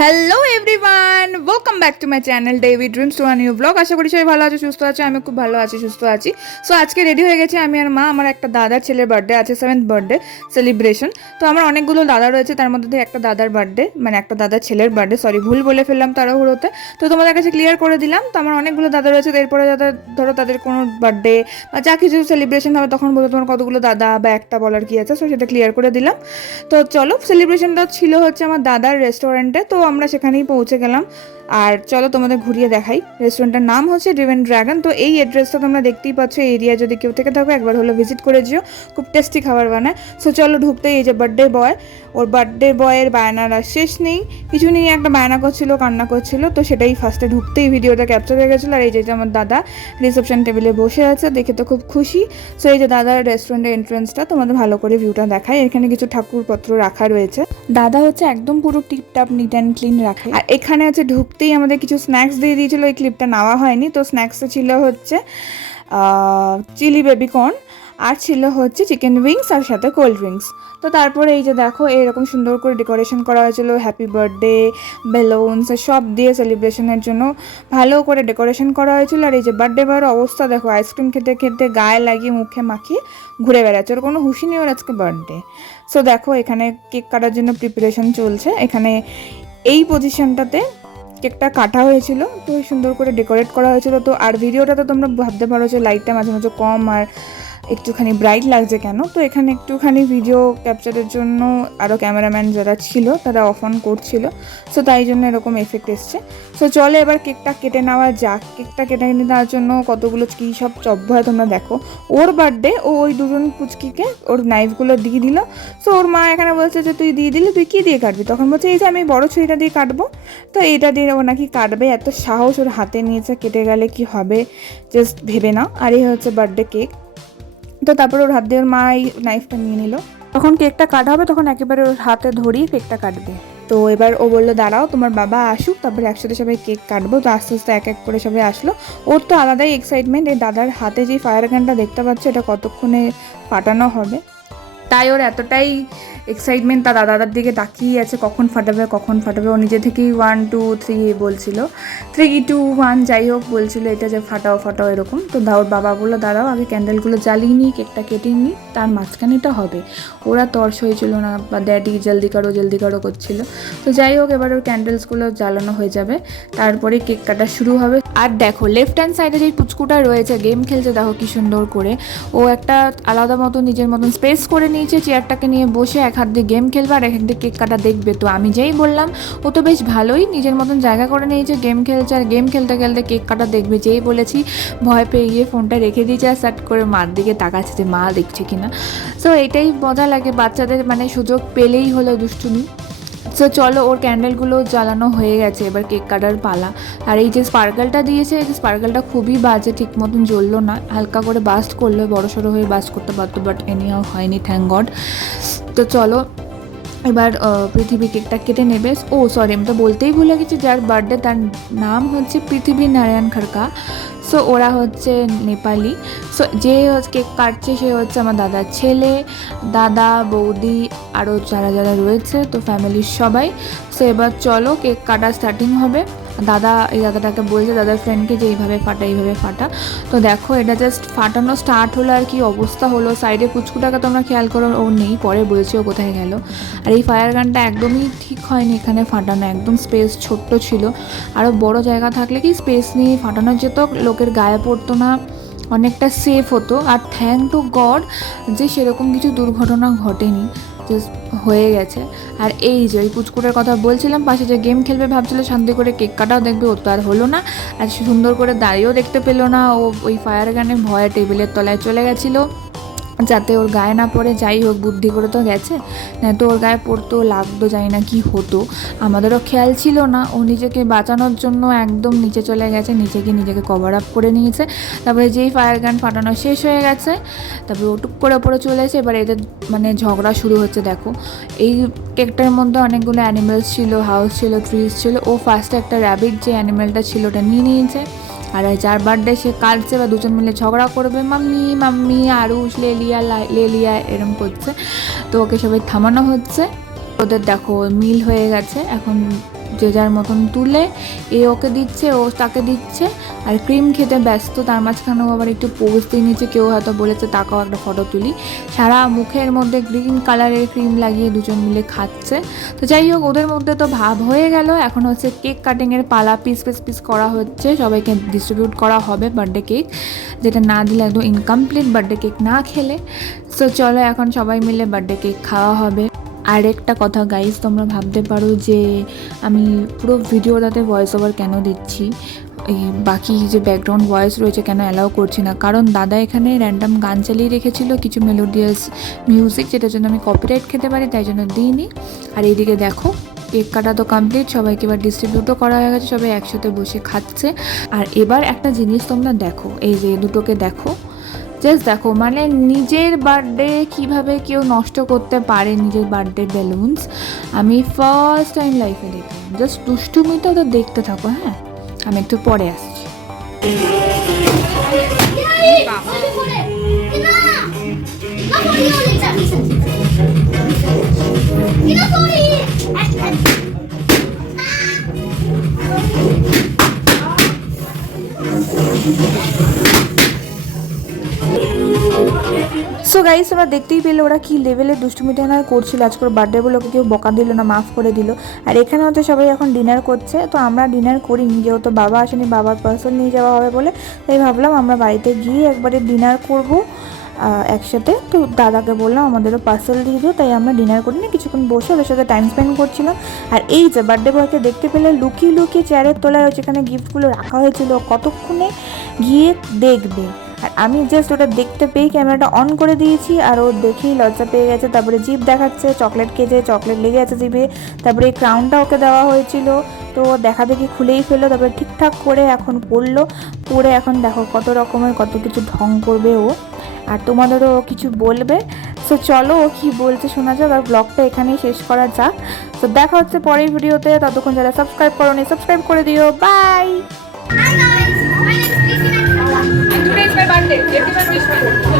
Hello everyone welcome back to my channel David dreams to new blog আশা করি সবাই ভালো আছে, সুস্থ আছে আমি খুব ভালো আছি, সুস্থ আছি। সো আজকে রেডি হয়ে গেছি আমি আর মা, আমার একটা দাদার ছেলের বার্থডে আছে সেভেন্থ বার্থডে সেলিব্রেশন তো আমার অনেকগুলো দাদা রয়েছে, তার মধ্যে একটা দাদার বার্থডে মানে একটা দাদার ছেলের বার্থডে সরি ভুল বলে ফেললাম তাড়াহুড়োতে। তো তোমাদের কাছে ক্লিয়ার করে দিলাম, তো আমার অনেকগুলো দাদা রয়েছে এরপরে যাদের, ধরো তাদের কোনো বার্থডে বা যা কিছু সেলিব্রেশন হবে, তখন বলতে তোমার কতগুলো দাদা বা একটা বলার কি আছে সো সেটা ক্লিয়ার করে দিলাম। তো চলো সেলিব্রেশনটা ছিল হচ্ছে আমার দাদার রেস্টুরেন্টে তো আমরা সেখানেই পৌঁছে গেলাম। আর চলো তোমাদের ঘুরিয়ে দেখাই। রেস্টুরেন্টের নাম হচ্ছে ড্রিভেন ড্রাগন তো এই অ্যাড্রেসটা তোমরা দেখতেই পাচ্ছ এরিয়া যদি কেউ থেকে থাকো, একবার হলো ভিজিট করে যেও। খুব টেস্টি খাবার বানায়। সো চলো ঢুকতেই এই যে বার্থডে বয় ওর বার্থডে বয়ের বায়নার আর শেষ নেই। কিছু নিয়ে একটা বায়না করছিল, কান্না করছিল। তো সেটাই ফার্স্টে ঢুকতেই ভিডিওটা ক্যাপচার হয়ে গেছিল। আর এই যে যে আমার দাদা রিসেপশন টেবিলে বসে আছে, দেখে তো খুব খুশি। সো এই যে দাদার রেস্টুরেন্টের এন্ট্রেন্সটা তোমাদের ভালো করে ভিউটা দেখায় এখানে কিছু ঠাকুরপত্র রাখা রয়েছে। দাদা হচ্ছে একদম পুরো টিপটাপ নিট অ্যান্ড ক্লিন রাখে। আর এখানে হচ্ছে ঢুকতেই আমাদের কিছু স্ন্যাক্স দিয়ে দিয়েছিল, এই ক্লিপটা নেওয়া হয়নি। তো স্ন্যাক্সটা ছিল হচ্ছে চিলি বেবিকর্ন আর ছিল হচ্ছে চিকেন উইংস আর সাথে কোল্ড ড্রিঙ্কস তো তারপরে এই যে দেখো এরকম সুন্দর করে ডেকোরেশন করা হয়েছিল। হ্যাপি বার্থডে বেলুনস সব দিয়ে সেলিব্রেশনের জন্য ভালো করে ডেকোরেশন করা হয়েছিল। আর এই যে বার্থডে বয়ের অবস্থা, দেখো আইসক্রিম খেতে খেতে গায়ে লাগিয়ে মুখে মাখিয়ে ঘুরে বেড়াচ্ছে। ওর কোনো হুশি নেই ওর আজকে বার্থডে সো দেখো, এখানে কেক কাটার জন্য প্রিপারেশন চলছে। এখানে এই পজিশনটাতে কেকটা কাটা হয়েছিল, তো সুন্দর করে ডেকোরেট করা হয়েছিল। তো আর ভিডিওটা তো তোমরা ভাবতে পারো যে লাইটটা মাঝে মাঝে কম আর একটুখানি ব্রাইট লাগছে কেন? তো এখানে একটুখানি ভিডিও ক্যাপচারের জন্য আরও ক্যামেরাম্যান যারা ছিল, তারা অফ অন করছিল। সো তাই জন্য এরকম এফেক্ট এসছে। সো চলে এবার কেকটা কেটে নেওয়া যাক। কেকটা কেটে নিয়ে দেওয়ার জন্য কতগুলো কী সব চব্য হয় তোমরা দেখো। ওর বার্থডে ও ওই দুজন পুচকিকে ওর নাইফগুলো দিয়ে দিল। সো ওর মা এখানে বলছে যে, তুই দিয়ে দিলি তুই কী দিয়ে কাটবি? তখন বলছে, এই যে আমি বড় ছুরিটা দিয়ে কাটবো। তো এটা দিয়ে ও নাকি কাটবে। এত সাহস ওর হাতে নিয়েছে, কেটে গেলে কি হবে? জাস্ট ভেবে না আর এই হচ্ছে বার্থডে কেক তো তারপর ওর হাত দিয়ে ওর মা নাইফটা নিয়ে নিল। তখন কেকটা কাটা হবে, তখন একেবারে ওর হাতে ধরিয়ে কেকটা কাটবে। তো এবার ও বলল, দাঁড়াও, তোমার বাবা আসুক, তারপরে একসাথে সবাই কেক কাটবো। তো আস্তে আস্তে এক এক করে সবাই আসলো। ওর তো আলাদাই এক্সাইটমেন্ট এই দাদার হাতে যে ফায়ার গানটা দেখতে পাচ্ছে, এটা কতক্ষণে ফাটানো হবে? তাই ওর এতটাই এক্সাইটমেন্ট তার দাদার দিকে তাকিয়ে আছে, কখন ফাটাবে কখন ফাটাবে। ও নিজে থেকেই ওয়ান টু থ্রি বলছিল। থ্রি টু ওয়ান যাই হোক বলছিল, এটা যে ফাটাও ফাটাও এরকম। তো দা ওর বাবা বলল, দাঁড়াও, আগে ক্যান্ডেলগুলো জ্বালিয়ে নিই কেকটা কেটে নিই, তার মাঝখানেটা হবে। ওরা তর্স হয়েছিল না, বা ড্যাডি জলদি করো জলদি করো করছিল। তো যাই হোক, এবার ওর ক্যান্ডেলসগুলো জ্বালানো হয়ে যাবে। তারপরে কেক কাটা শুরু হবে। আর দেখো লেফট হ্যান্ড সাইডে যে পুচকুটা রয়েছে গেম খেলছে, দেখো কি সুন্দর করে। ও একটা আলাদা মতো নিজের মতন স্পেস করে নিয়েছে চেয়ারটাকে নিয়ে বসে এক হাত দিয়ে গেম খেলবে আর এক হাত দিয়ে কেক কাটা দেখবে। তো আমি যেই বললাম, ও তো বেশ ভালোই নিজের মতন জায়গা করে নিয়েছে, গেম খেলছে আর গেম খেলতে খেলতে কেক কাটা দেখবে। যেই বলেছি, ভয় পেয়ে গিয়ে ফোনটা রেখে দিয়েছে আর সাট করে মার দিকে তাকাচ্ছে যে মা দেখছে কিনা। সো এটাই মজা লাগে বাচ্চাদের মানে সুযোগ পেলেই হলো দুষ্টুমি। সো চলো, ওর ক্যান্ডেলগুলো জ্বালানো হয়ে গেছে, এবার কেক কাটার পালা। আর এই যে স্পার্কেলটা দিয়েছে, এই স্পার্কেলটা খুবই বাজে, ঠিক মতন জ্বললো না। হালকা করে বাস্ট করলে বড় সড়ো হয়ে বাস্ট করতে পারতো বাট এনিহাও হয়নি থ্যাংক গড তো চলো এবার পৃথিবী কেকটা কেটে নেবে। ও সরি আমি তো বলতেই ভুলে গেছি, যার বার্থডে তার নাম হচ্ছে পৃথিবী নারায়ণ খড়কা। সো ওরা হচ্ছে নেপালি। সো যে কেক কাটছে, সে হচ্ছে আমার দাদার ছেলে, দাদা, বৌদি আরও যারা যারা রয়েছে, তো ফ্যামিলির সবাই। সো এবার চলো, কেক কাটা স্টার্টিং হবে। দাদা, এই দাদাটাকে বলছে, দাদার ফ্রেন্ডকে যে এইভাবে ফাটা এইভাবে ফাটা। তো দেখো, এটা জাস্ট ফাটানো স্টার্ট হলো আর কি, অবস্থা হলো। সাইডে পুচকুটাকে তোমরা খেয়াল করো, ও নেই, পরে বলছে ও কোথায় গেল। আর এই ফায়ার গানটা একদমই ঠিক হয়নি এখানে ফাটানো, একদম স্পেস ছোট্ট ছিল। আরও বড় জায়গা থাকলে কি স্পেস নিয়ে ফাটানো যেত, লোকের গায়ে পড়তো না, অনেকটা সেফ হতো। আর থ্যাংক টু গড যে সেরকম কিছু দুর্ঘটনা ঘটেনি। হয়ে গেছে। আর এই যে ওই পুচকুটার কথা বলছিলাম, পাশে যে গেম খেলবে ভাবছিল, শান্তি করে কেক কাটাও দেখবে, ও তো আর হলো না। আর সুন্দর করে দাঁড়িয়েও দেখতে পেল না, ও ওই ফায়ার গানে ভয়ে টেবিলের তলায় চলে গেছিল। যাতে ওর গায়ে না পড়ে, যাই হোক, বুদ্ধি করে তো গেছে। তো ওর গায়ে পড়তো লাগতো, জানি না কি হতো। আমাদেরও খেয়াল ছিল না, ও নিজেকে বাঁচানোর জন্য একদম নিচে চলে গেছে নিচে গিয়ে নিজেকে কভার আপ করে নিয়েছে। তারপরে যেই ফায়ার গান ফাটানো শেষ হয়ে গেছে, তারপরে ও টুক করে ওপরে চলে এসে এবার এদের মানে ঝগড়া শুরু হচ্ছে, দেখো। এই কেকটার মধ্যে অনেকগুলো অ্যানিমেলস ছিল হাউস ছিল ট্রিজ ছিল, ও ফার্স্টে একটা র্যাবিট যে অ্যানিমেলটা ছিল ওটা নিয়ে নিয়েছে। আর যার বার্থডে সে কাঁদছে বা দুজন মিলে ঝগড়া করবে, মাম্মি মাম্মি, আরুষ, লেলিয়া লেলিয়া, এরম করছে। তো ওকে সবাই থামানো হচ্ছে। ওদের দেখো মিল হয়ে গেছে। এখন যে যার মতন তুলে, এ ওকে দিচ্ছে, ও তাকে দিচ্ছে। আর ক্রিম খেতে ব্যস্ত, তার মাঝখানেও আবার একটু পোজ দিয়ে নিচ্ছে কেউ হয়তো বলেছে তাকেও একটা ফটো তুলি। সারা মুখের মধ্যে গ্রিন কালারের ক্রিম লাগিয়ে দুজন মিলে খাচ্ছে। তো যাই হোক, ওদের মধ্যে তো ভাব হয়ে গেল। এখন হচ্ছে কেক কাটিংয়ের পালা পিস পিস পিস করা হচ্ছে। সবাইকে ডিস্ট্রিবিউট করা হবে বার্থডে কেক যেটা না দিলে একদম ইনকমপ্লিট বার্থডে কেক না খেলে। সো চলো এখন সবাই মিলে বার্থডে কেক খাওয়া হবে। আর একটা কথা গাইজ তোমরা ভাবতে পারো যে আমি পুরো ভিডিওটাতে ভয়েস ওভার কেন দিচ্ছি? বাকি যে ব্যাকগ্রাউন্ড ভয়েস রয়েছে কেন অ্যালাউ করছি না? কারণ দাদা এখানে র্যান্ডাম গান চালিয়ে রেখেছিল, কিছু মেলোডিয়াস মিউজিক যেটার জন্য আমি কপিরাইট খেতে পারি, তাই জন্য দিইনি। আর এইদিকে দেখো কেক কাটা তো কমপ্লিট সবাইকে এবার ডিস্ট্রিবিউটও করা হয়ে গেছে, সবাই একসাথে বসে খাচ্ছে। আর এবার একটা জিনিস তোমরা দেখো, এই যে দুটোকে দেখো। জাস্ট দেখো মানে নিজের বার্থডে কীভাবে কেউ নষ্ট করতে পারে নিজের বার্থডে বেলুনস আমি ফার্স্ট টাইম লাইফে দেখলাম। জাস্ট দুষ্টুমিটা তো দেখতে থাকো হ্যাঁ? আমি একটু পরে আসছি। সো গাইস তোমরা দেখতেই পেলে ওরা কি লেভেলের দুষ্টুমিটা না করছিল। আজকের বার্থডে বলে কেউ বকা দিল না মাফ করে দিল। আর এখানে হচ্ছে সবাই এখন ডিনার করছে। তো আমরা ডিনার করিনি, যেহেতু বাবা আসেনি বাবার পার্সেল নিয়ে যাওয়া হবে বলে। তাই ভাবলাম আমরা বাড়িতে গিয়ে একবারে ডিনার করব একসাথে। তো দাদাকে বললাম, আমাদেরও পার্সেল দিয়ে দিও। তাই আমরা ডিনার করিনি, কিছুক্ষণ বসে ওদের সাথে টাইম স্পেন্ড করছিলাম আর এই যে বার্থডে বয়কে দেখতে পেলে, লুকিয়ে লুকিয়ে চেয়ারের তলায় যেখানে গিফটগুলো রাখা হয়েছিল, কতক্ষণে গিয়ে দেখবে। আর আমি জাস্ট ওটা দেখতে পেয়ে ক্যামেরাটা অন করে দিয়েছি আর ও দেখেই লজ্জা পেয়ে গেছে। তারপরে জিপ দেখাচ্ছে চকলেট কেজে চকলেট লেগে আছে জিভে। তারপরে এই ক্রাউনটা ওকে দেওয়া হয়েছিল। তো দেখা দেখি খুলেই ফেলল, তারপরে ঠিকঠাক করে এখন পড়ল। পরে এখন দেখো কত রকমের কত কিছু ঢং করবে ও। আর তোমাদেরও কিছু বলবে? সো চলো ও কী বলছে শোনা যাক আর ব্লগটা এখানেই শেষ করা যাক। তো দেখা হচ্ছে পরের ভিডিওতে ততক্ষণ যারা সাবস্ক্রাইব করো সাবস্ক্রাইব করে দিও। বাই చెప్పండి డిమాండ్ ఎటువంటి విషయం